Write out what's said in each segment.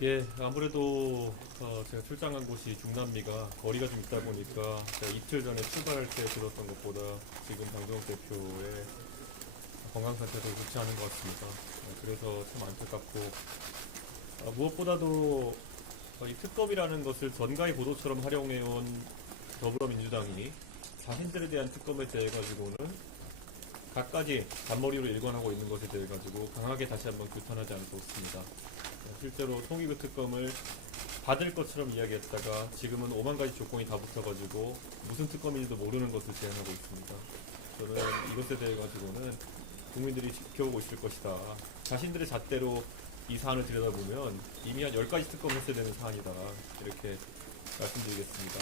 예, 아무래도 제가 출장한 곳이 중남미가 거리가 좀 있다 보니까 제가 이틀 전에 출발할 때 들었던 것보다 지금 장동혁 대표의 건강 상태도 좋지 않은 것 같습니다. 그래서 참 안타깝고 무엇보다도 이 특검이라는 것을 전가의 보도처럼 활용해온 더불어민주당이 자신들에 대한 특검에 대해 가지고는 갖가지 잔머리로 일관하고 있는 것에 대해 가지고 강하게 다시 한번 규탄하지 않을 수 없습니다. 실제로 통일부 특검을 받을 것처럼 이야기했다가 지금은 5만 가지 조건이 다 붙어가지고 무슨 특검인지도 모르는 것을 제안하고 있습니다. 저는 이것에 대해 가지고는 국민들이 지켜보고 있을 것이다. 자신들의 잣대로 이 사안을 들여다보면 이미 한 10가지 특검을 했어야 되는 사안이다. 이렇게 말씀드리겠습니다.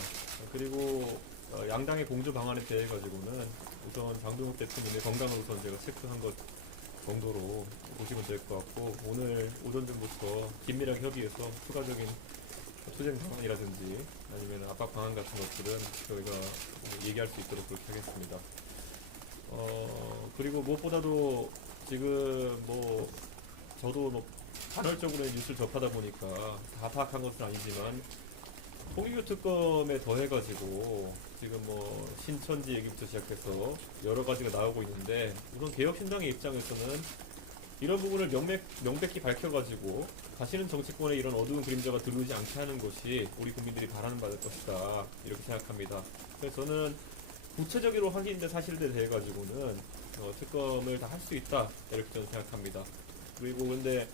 그리고 양당의 공조 방안에 대해 가지고는 우선 장동혁 대표님의 건강을 우선 제가 체크한 것 정도로 보시면 될 것 같고, 오늘 오전 전부터 긴밀하게 협의해서 추가적인 투쟁 방안이라든지 아니면 압박 방안 같은 것들은 저희가 얘기할 수 있도록 그렇게 하겠습니다. 그리고 무엇보다도 지금 저도 간헐적으로 뉴스를 접하다 보니까 다 파악한 것은 아니지만 통일교 특검에 더해가지고 지금 신천지 얘기부터 시작해서 여러 가지가 나오고 있는데, 우선 개혁신당의 입장에서는 이런 부분을 명백히 밝혀가지고 다시는 정치권에 이런 어두운 그림자가 들어오지 않게 하는 것이 우리 국민들이 바라는 바일 것이다, 이렇게 생각합니다. 그래서 저는 구체적으로 확인된 사실들에 대해 가지고는 특검을 다 할 수 있다, 이렇게 저는 생각합니다. 그리고 근데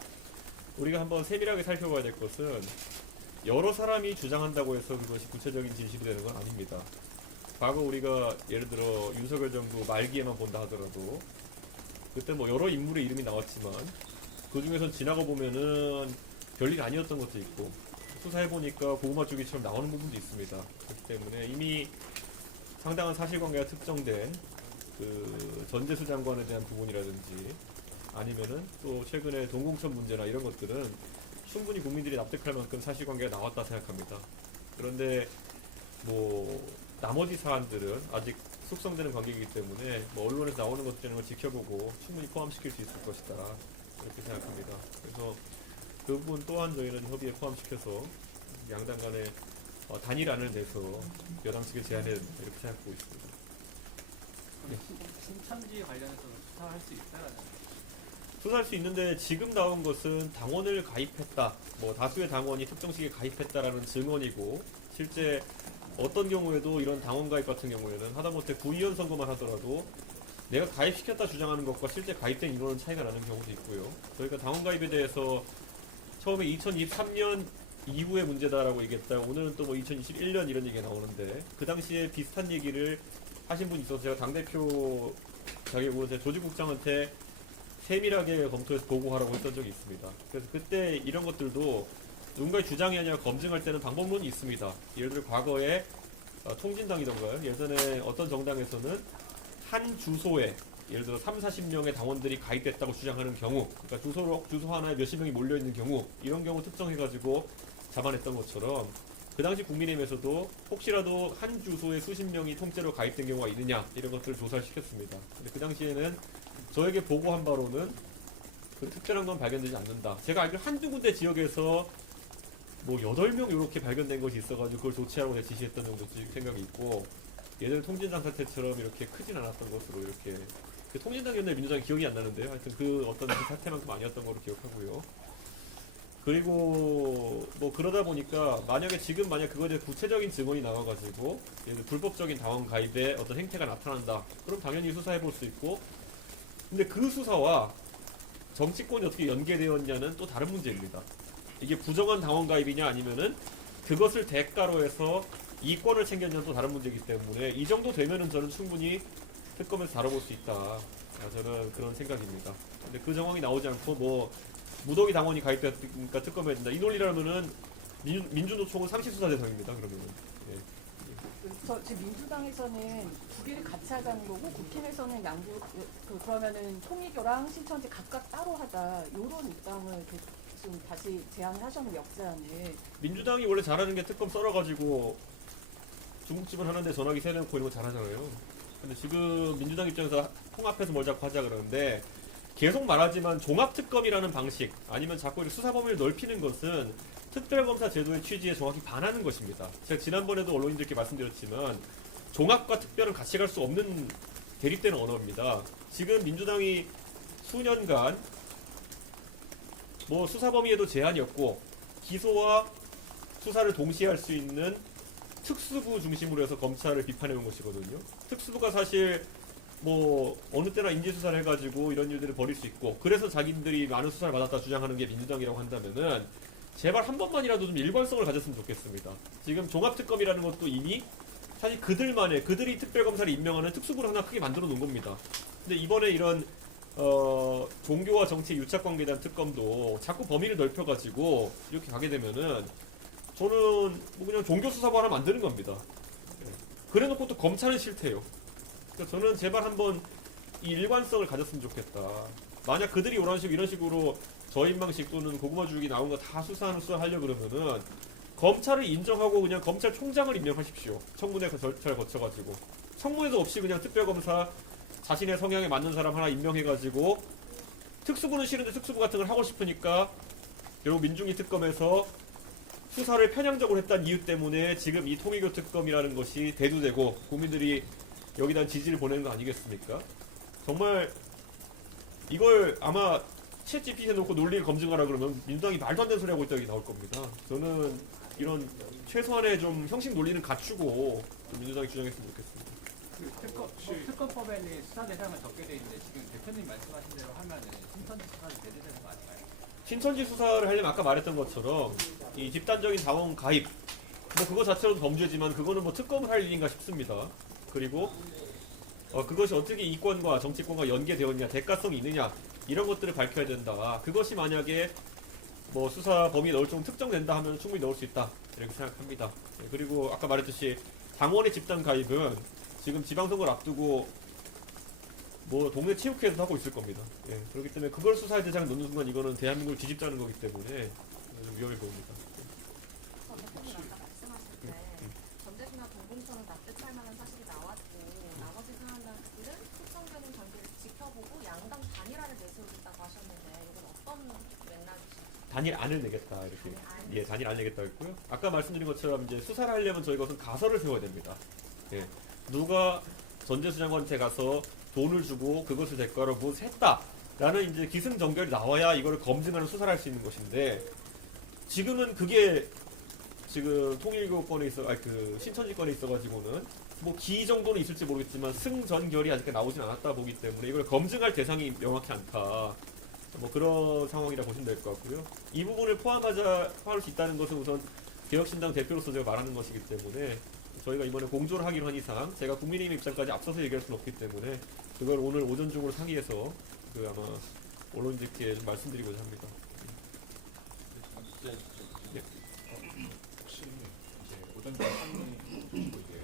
우리가 한번 세밀하게 살펴봐야 될 것은, 여러 사람이 주장한다고 해서 그것이 구체적인 진실이 되는 건 아닙니다. 과거 우리가 예를 들어 윤석열 정부 말기에만 본다 하더라도 그때 여러 인물의 이름이 나왔지만 그 중에선 지나고 보면은 별일 아니었던 것도 있고, 수사해보니까 고구마 쪽이처럼 나오는 부분도 있습니다. 그렇기 때문에 이미 상당한 사실관계가 특정된 그 전재수 장관에 대한 부분이라든지 아니면은 또 최근에 동공천 문제나 이런 것들은 충분히 국민들이 납득할 만큼 사실관계가 나왔다 생각합니다. 그런데 나머지 사안들은 아직 숙성되는 관계이기 때문에 언론에서 나오는 것들을 지켜보고 충분히 포함시킬 수 있을 것이다, 이렇게 생각합니다. 그래서 그 부분 또한 저희는 협의에 포함시켜서 양당 간에 단일안을 내서 여당 측에 제안해 이렇게 생각하고 있습니다. 네. 신천지 관련해서 수사할 수 있어요? 수사할 수 있는데 지금 나온 것은 당원을 가입했다, 다수의 당원이 특정 시기에 가입했다라는 증언이고, 실제 어떤 경우에도 이런 당원 가입 같은 경우에는 하다못해 구의원 선거만 하더라도 내가 가입시켰다 주장하는 것과 실제 가입된 인원은 차이가 나는 경우도 있고요. 저희가 당원 가입에 대해서 처음에 2023년 이후의 문제다라고 얘기했다, 오늘은 또 2021년 이런 얘기가 나오는데, 그 당시에 비슷한 얘기를 하신 분이 있어서 제가 당대표 자격으로 조직국장한테 세밀하게 검토해서 보고하라고 했던 적이 있습니다. 그래서 그때 이런 것들도 누군가의 주장이 아니라 검증할 때는 방법론이 있습니다. 예를 들어 과거에 통진당이던가요? 예전에 어떤 정당에서는 한 주소에 예를 들어 3, 40명의 당원들이 가입됐다고 주장하는 경우, 그러니까 주소 하나에 몇십 명이 몰려있는 경우, 이런 경우 특정해가지고 잡아냈던 것처럼 그 당시 국민의힘에서도 혹시라도 한 주소에 수십 명이 통째로 가입된 경우가 있느냐, 이런 것들을 조사를 시켰습니다. 근데 그 당시에는 저에게 보고한 바로는 그 특별한 건 발견되지 않는다. 제가 알기로 한두 군데 지역에서 8명 이렇게 발견된 것이 있어가지고 그걸 조치하라고 제가 지시했던 정도 생각이 있고, 예전에 통진당 사태처럼 이렇게 크진 않았던 것으로 이렇게, 그 통진당이었나요? 민주당이 기억이 안 나는데요. 하여튼 그 어떤 그 사태만큼 아니었던 걸로 기억하고요. 그리고 그러다 보니까 만약에 만약 그거에 대해 구체적인 증언이 나와가지고 예를 들어 불법적인 당원 가입에 어떤 행태가 나타난다, 그럼 당연히 수사해 볼 수 있고, 근데 그 수사와 정치권이 어떻게 연계되었냐는 또 다른 문제입니다. 이게 부정한 당원 가입이냐 아니면은 그것을 대가로 해서 이권을 챙겼냐는 또 다른 문제이기 때문에 이 정도 되면은 저는 충분히 특검에서 다뤄볼 수 있다, 저는 그런 생각입니다. 근데 그 정황이 나오지 않고 무더기 당원이 가입됐으니까 특검해야 된다, 이 논리라면은 민주노총은 상시수사 대상입니다. 그러면은. 네. 지금 민주당에서는 두 개를 같이 하자는 거고, 국힘에서는 그러면은 통일교랑 신천지 각각 따로 하자, 이런 입장을 지금 다시 제안을 하셨는데, 역제안을. 민주당이 원래 잘하는 게 특검 썰어가지고 중국집을 하는데 전화기 세대놓고 이런 거 잘하잖아요. 근데 지금 민주당 입장에서 통합해서 뭘 자꾸 하자 그러는데, 계속 말하지만 종합특검이라는 방식 아니면 자꾸 이렇게 수사 범위를 넓히는 것은 특별검사 제도의 취지에 정확히 반하는 것입니다. 제가 지난번에도 언론인들께 말씀드렸지만 종합과 특별은 같이 갈 수 없는 대립되는 언어입니다. 지금 민주당이 수년간 뭐 수사 범위에도 제한이 없고 기소와 수사를 동시에 할 수 있는 특수부 중심으로 해서 검찰을 비판해 온 것이거든요. 특수부가 사실 뭐 어느 때나 인지수사를 해가지고 이런 일들을 벌일 수 있고 그래서 자기들이 많은 수사를 받았다 주장하는 게 민주당이라고 한다면은 제발 한 번만이라도 좀 일관성을 가졌으면 좋겠습니다. 지금 종합특검이라는 것도 이미 사실 그들이 특별검사를 임명하는 특수부를 하나 크게 만들어 놓은 겁니다. 근데 이번에 이런 종교와 정치의 유착관계에 대한 특검도 자꾸 범위를 넓혀가지고 이렇게 가게 되면은 저는 뭐 그냥 종교수사부 하나 만드는 겁니다. 그래놓고 또 검찰은 싫대요. 그러니까 저는 제발 한번 이 일관성을 가졌으면 좋겠다. 만약 그들이 이런 식으로 저인방식 또는 고구마주기 나온 거 다 수사하려고 그러면은 검찰을 인정하고 그냥 검찰총장을 임명하십시오. 청문회 절차를 거쳐가지고 청문회도 없이 그냥 특별검사 자신의 성향에 맞는 사람 하나 임명해가지고 특수부는 싫은데 특수부 같은 걸 하고 싶으니까 결국 민중이 특검에서 수사를 편향적으로 했다는 이유 때문에 지금 이 통일교 특검이라는 것이 대두되고 국민들이 여기다 지지를 보내는 거 아니겠습니까? 정말 이걸 아마 챗GPT에 놓고 논리를 검증하라 그러면 민주당이 말도 안 되는 소리 하고 있다고 나올 겁니다. 저는 이런 최소한의 좀 형식 논리는 갖추고 좀 민주당이 주장했으면 좋겠습니다. 그 특검법에는 수사 대상을 적게 돼 있는데 지금 대표님 말씀하신 대로 하면은 신천지 수사를 제대되는 거 아닌가요? 신천지 수사를 하려면 아까 말했던 것처럼 이 집단적인 자원 가입 뭐 그거 자체로도 범죄지만 그거는 뭐 특검을 할 일인가 싶습니다. 그리고 그것이 어떻게 이권과 정치권과 연계되었냐, 대가성이 있느냐 이런 것들을 밝혀야 된다. 그것이 만약에 뭐 수사 범위에 넣을 정도 특정된다 하면 충분히 넣을 수 있다 이렇게 생각합니다. 그리고 아까 말했듯이 당원의 집단 가입은 지금 지방선거를 앞두고 뭐 동네 체육회에서 하고 있을 겁니다. 그렇기 때문에 그걸 수사의 대상에 넣는 순간 이거는 대한민국을 뒤집자는 거기 때문에 좀 위험해 보입니다. 대표님 아까 말씀하실 때 전대수나 동공천을 납득할 만한 사실이 나왔고 나머지 사람들은 특정되는 관계를 지켜보고 양당 단일화를 내세우겠다고 하셨는데 이건 어떤 맥락이신가요? 단일안을 내겠다 이렇게 단일안 내겠다 했고요. 아까 말씀드린 것처럼 이제 수사를 하려면 저희가 우선 가설을 세워야 됩니다. 누가 전재수 장관한테 가서 돈을 주고 그것을 대가로 무엇을 했다라는 이제 기승전결이 나와야 이거를 검증하는 수사를 할 수 있는 것인데 지금은 그게 지금 통일교 건에 그 신천지 건에 있어가지고는 뭐 기 정도는 있을지 모르겠지만 승전결이 아직 나오진 않았다 보기 때문에 이걸 검증할 대상이 명확히 않다. 뭐 그런 상황이라 보시면 될 것 같고요. 이 부분을 포함할 수 있다는 것은 우선 개혁신당 대표로서 제가 말하는 것이기 때문에 저희가 이번에 공조를 하기로 한 이상 제가 국민의힘 입장까지 앞서서 얘기할 수는 없기 때문에 그걸 오늘 오전 중으로 상의해서 아마 언론인들께 좀 말씀드리고자 합니다. 혹시 이제 오전 중에 상의하시고 이제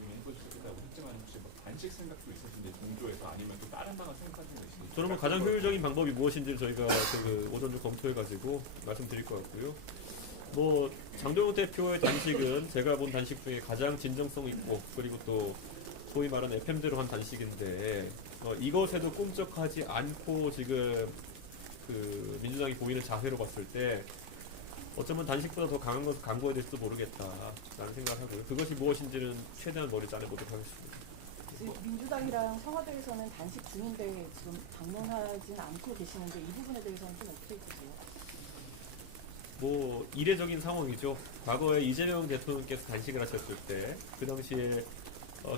의견 해보시겠다고 했지만 혹시 뭐 단식 생각도 있으신지 종교에서 아니면 또 다른 방을 생각하시는 거 있으신지 저는 뭐 가장 효율적인 방법이 무엇인지를 저희가 오전 중 검토해가지고 말씀드릴 것 같고요. 뭐 장동훈 대표의 단식은 제가 본 단식 중에 가장 진정성 있고 그리고 또 소위 말하는 FM대로 한 단식인데 이것에도 꿈쩍하지 않고 지금 그 민주당이 보이는 자세로 봤을 때 어쩌면 단식보다 더 강한 것을 강구해야 될지도 모르겠다라는 생각을 하고요. 그것이 무엇인지는 최대한 머리 짜내보도록 하겠습니다. 지금 민주당이랑 청와대에서는 단식 중인데 지금 방문하지는 않고 계시는데 이 부분에 대해서는 좀 어떻게 보세요? 뭐 이례적인 상황이죠. 과거에 이재명 대통령께서 단식을 하셨을 때 그 당시에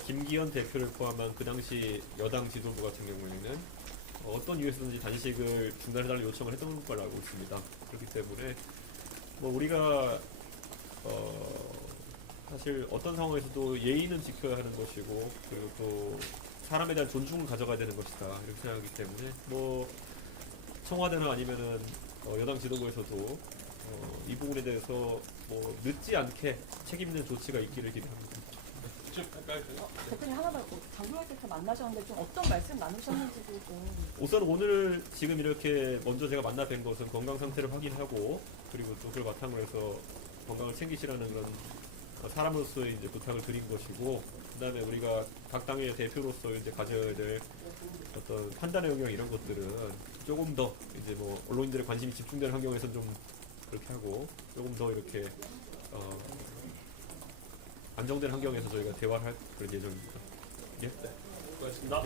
김기현 대표를 포함한 그 당시 여당 지도부 같은 경우에는 어떤 이유에서든지 단식을 중단해달라는 요청을 했던 걸로 알고 있습니다. 그렇기 때문에 뭐 우리가 사실 어떤 상황에서도 예의는 지켜야 하는 것이고 그리고 또 사람에 대한 존중을 가져가야 되는 것이다 이렇게 생각하기 때문에 뭐 청와대나 아니면은 여당 지도부에서도 이 부분에 대해서 뭐 늦지 않게 책임 있는 조치가 있기를 기대합니다. 대표님 하나만 장동혁 대표 만나셨는데 좀 어떤 말씀 나누셨는지도 좀. 우선 오늘 지금 이렇게 먼저 제가 만나 뵌 것은 건강 상태를 확인하고 그리고 또 그걸 바탕으로 해서 건강을 챙기시라는 그런 사람으로서 이제 부탁을 드린 것이고, 그다음에 우리가 각 당의 대표로서 이제 가져야 될 어떤 판단의 영역 이런 것들은 조금 더 이제 뭐 언론인들의 관심이 집중되는 환경에서는 좀 그렇게 하고, 조금 더 이렇게 안정된 환경에서 저희가 대화를 할 그런 예정입니다. 예. 고맙습니다.